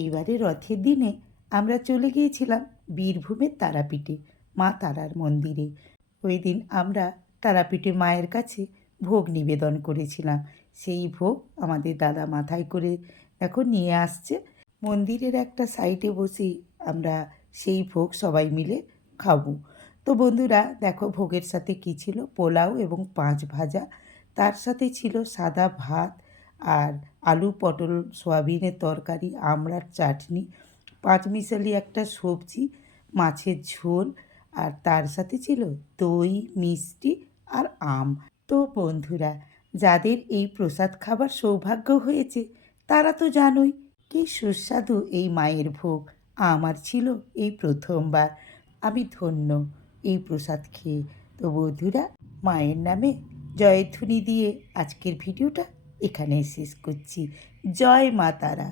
এইবারে রথের দিনে আমরা চলে গিয়েছিলাম বীরভূমের তারাপীঠে, মা তারার মন্দিরে। ওই দিন আমরা তারাপীঠে মায়ের কাছে ভোগ নিবেদন করেছিলাম। সেই ভোগ আমাদের দাদা মাথায় করে দেখো নিয়ে আসছে। মন্দিরের একটা সাইডে বসেই আমরা সেই ভোগ সবাই মিলে খাবো। তো বন্ধুরা দেখো ভোগের সাথে কী ছিল, পোলাও এবং পাঁচ ভাজা, তার সাথে ছিল সাদা ভাত আর আলু পটল সয়াবিনের তরকারি, আমড়ার চাটনি, পাঁচমিশালি একটা সবজি, মাছের ঝোল, আর তার সাথে ছিল দই, মিষ্টি আর আম। তো বন্ধুরা, যাদের এই প্রসাদ খাবার সৌভাগ্য হয়েছে তারা তো জানোই কী সুস্বাদু এই মায়ের ভোগ। আমার ছিল এই প্রথমবার, আমি ধন্য এই প্রসাদ খেয়ে। তো বন্ধুরা, মায়ের নামে জয়ধ্বনি দিয়ে আজকের ভিডিওটা এখানেই শেষ করছি। জয় মা তারা।